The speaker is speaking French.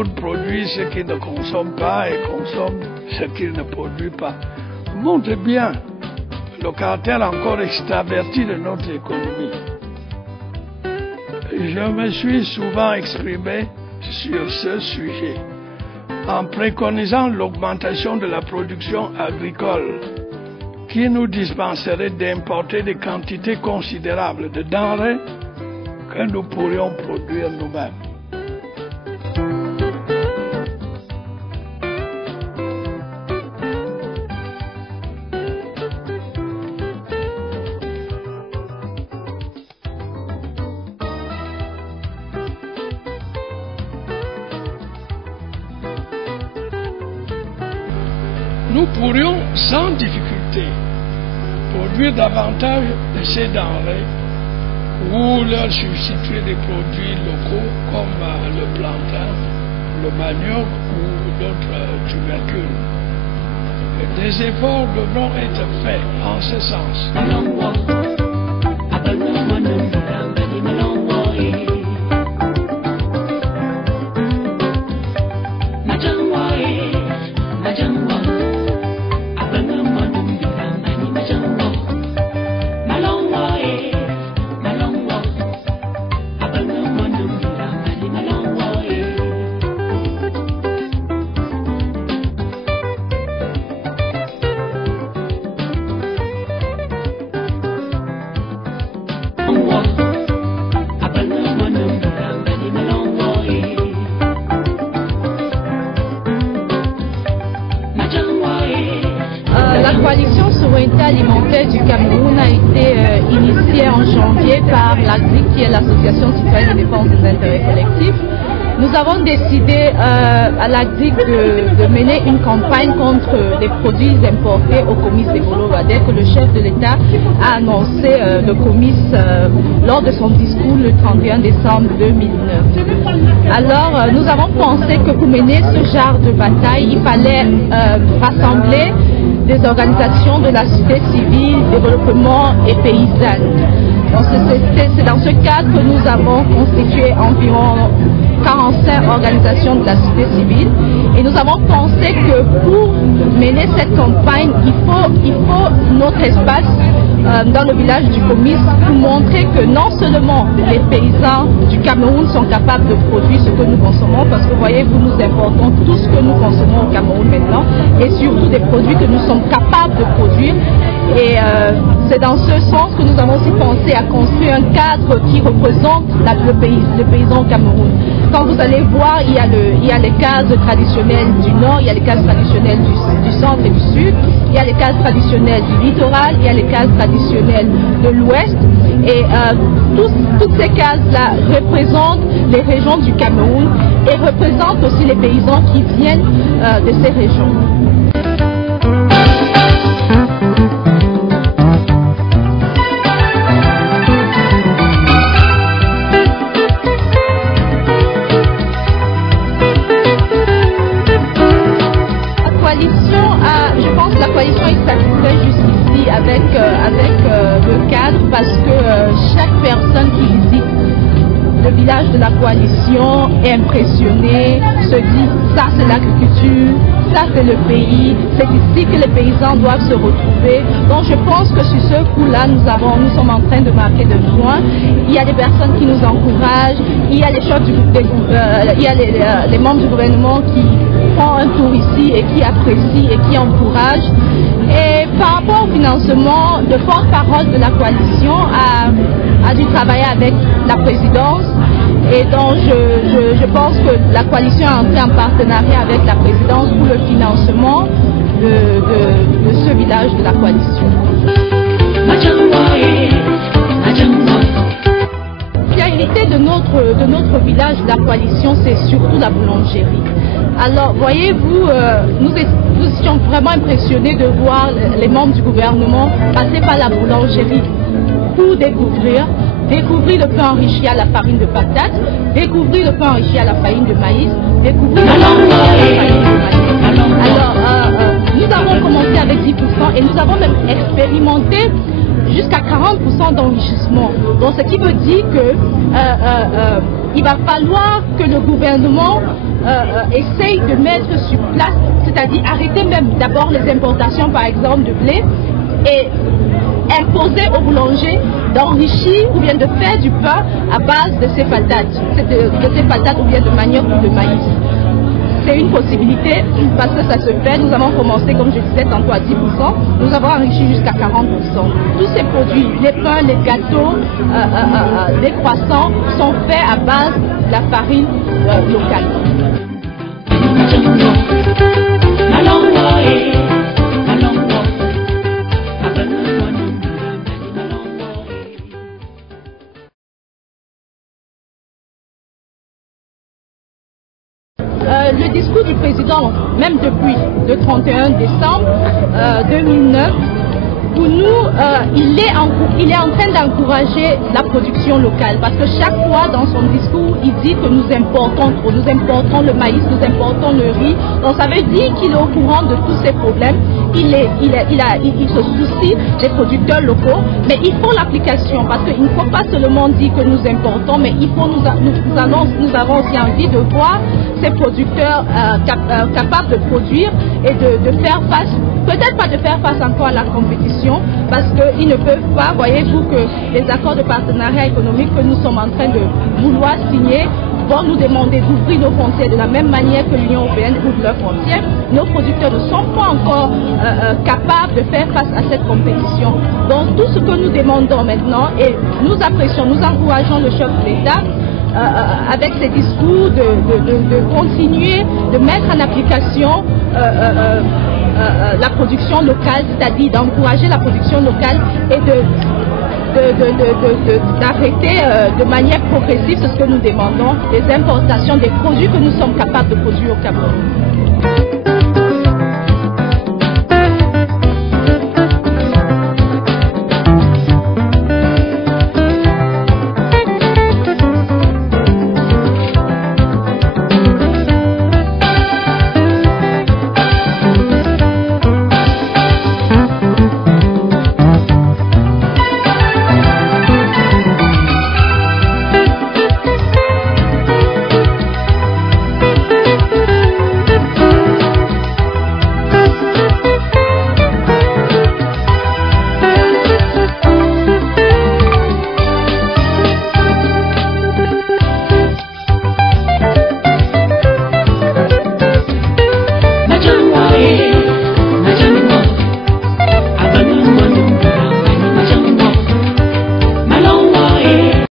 Cameroun produit ce qu'il ne consomme pas et consomme ce qu'il ne produit pas, montre bien le caractère encore extraverti de notre économie. Je me suis souvent exprimé sur ce sujet en préconisant l'augmentation de la production agricole qui nous dispenserait d'importer des quantités considérables de denrées que nous pourrions produire nous-mêmes. Nous pourrions sans difficulté produire davantage de ces denrées ou leur substituer des produits locaux comme le plantain, le manioc ou d'autres tubercules. Des efforts devront être faits en ce sens. La coalition souveraineté alimentaire du Cameroun a été initiée en janvier par l'AGDIC, qui est l'Association citoyenne de défense des intérêts collectifs. Nous avons décidé à l'AGDIC de mener une campagne contre les produits importés au comice de Goloba, dès que le chef de l'État a annoncé le comice lors de son discours le 31 décembre 2009. Alors nous avons pensé que pour mener ce genre de bataille, il fallait rassembler des organisations de la société civile, développement et paysanne. C'est dans ce cadre que nous avons constitué environ 45 organisations de la société civile et nous avons pensé que pour mener cette campagne, il faut notre espace dans le village du comice pour montrer que non seulement les paysans du Cameroun sont capables de produire ce que nous consommons, parce que voyez-vous, nous importons tout ce que nous consommons au Cameroun maintenant, et surtout des produits que nous sommes capables de produire. Et c'est dans ce sens que nous avons aussi pensé à construire un cadre qui représente le paysan au Cameroun. Quand vous allez voir, il y a les cases traditionnelles du nord, il y a les cases traditionnelles du centre et du sud, il y a les cases traditionnelles du littoral, il y a les cases traditionnelles de l'ouest. Et toutes ces cases-là représentent les régions du Cameroun et représentent aussi les paysans qui viennent de ces régions. Je pense que la coalition est satisfaite jusqu'ici avec le cadre, parce que chaque personne qui visite le village de la coalition est impressionné, se dit ça c'est l'agriculture, ça c'est le pays, c'est ici que les paysans doivent se retrouver. Donc je pense que sur ce coup-là, nous sommes en train de marquer de points. Il y a des personnes qui nous encouragent, il y a les chefs il y a les membres du gouvernement qui font un tour ici et qui apprécient et qui encouragent. Et par rapport au financement, le porte-parole de la coalition a dû travailler avec la présidence, et donc je pense que la coalition est entrée en partenariat avec la présidence pour le financement de ce village de la coalition. La spécialité de notre village de la coalition, c'est surtout la boulangerie. Alors, voyez-vous, nous étions vraiment impressionnés de voir les membres du gouvernement passer par la boulangerie pour découvrir le pain enrichi à la farine de patate, découvrir le pain enrichi à la farine de maïs, découvrir le pain enrichi à la farine de maïs. Alors, nous avons commencé avec 10% et nous avons même expérimenté jusqu'à 40% d'enrichissement. Donc, ce qui veut dire que il va falloir que le gouvernement essaye de mettre sur place, c'est-à-dire arrêter même d'abord les importations par exemple de blé et imposer aux boulangers d'enrichir ou bien de faire du pain à base de ces patates, ou bien de manioc ou de maïs. C'est une possibilité parce que ça se fait. Nous avons commencé, comme je disais tantôt, à 10%. Nous avons enrichi jusqu'à 40%. Tous ces produits, les pains, les gâteaux, les croissants, sont faits à base de la farine locale. Le discours du président, même depuis le 31 décembre 2009, pour nous, il est en train d'encourager la production locale parce que chaque fois dans son discours, il dit que nous importons trop, nous importons le maïs, nous importons le riz. Donc ça veut dire qu'il est au courant de tous ces problèmes. Il se soucie des producteurs locaux, mais il faut l'application parce qu'il ne faut pas seulement dire que nous importons, mais il faut nous avons aussi envie de voir ces producteurs capables de produire et de faire face, peut-être pas de faire face encore à la compétition, parce qu'ils ne peuvent pas, voyez-vous que les accords de partenariat économique que nous sommes en train de vouloir signer vont nous demander d'ouvrir nos frontières de la même manière que l'Union européenne ouvre leurs frontières. Nos producteurs ne sont pas encore capables de faire face à cette compétition. Donc tout ce que nous demandons maintenant, et nous apprécions, nous encourageons le chef de l'État avec ses discours de continuer de mettre en application la production locale, c'est-à-dire d'encourager la production locale et d'arrêter de manière progressive, c'est ce que nous demandons, les importations des produits que nous sommes capables de produire au Cameroun.